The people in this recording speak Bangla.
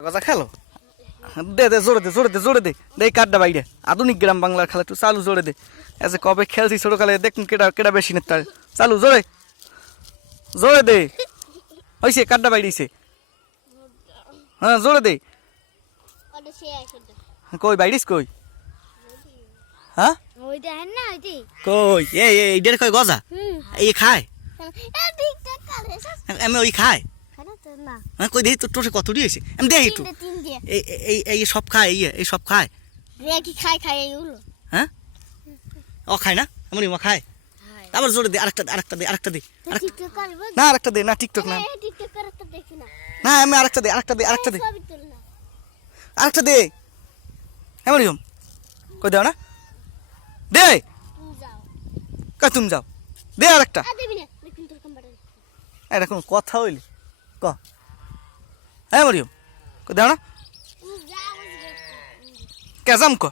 গজা খেলো দে দে জোরে দে জোরে দে জোরে দে দে কাটটা বাইরে আধুনিক গ্রাম বাংলার খেলা একটু চালু জোরে দে এসে কবে খেলছি ছোটকালে দেখুন কেটা কেটা বেশি নেতার চালু জোরে জোরে দে হইছে কাটটা বাইরেছে হ্যাঁ জোরে দে কই বাইরিস কই হ্যাঁ কই এইটার কই গজা এই খায় আমি ওই খায় হ্যাঁ কই দেখি তোর কত দিয়েছে আমি দেখি একটু এই সব খায় এই সব খায় হ্যাঁ ও খায় না এমনি ও খায় আবার জোরে দে আরেকটা দে না আরেকটা দে না টিকটক না না আমি আরেকটা দে আরেকটা দে এমনি কই দাও না দে কই তুমি যাও দে আরেকটা এটা কোনো কথা হইলি ক হ্যাঁ মরিয়ম কই দাও না কে যাম ক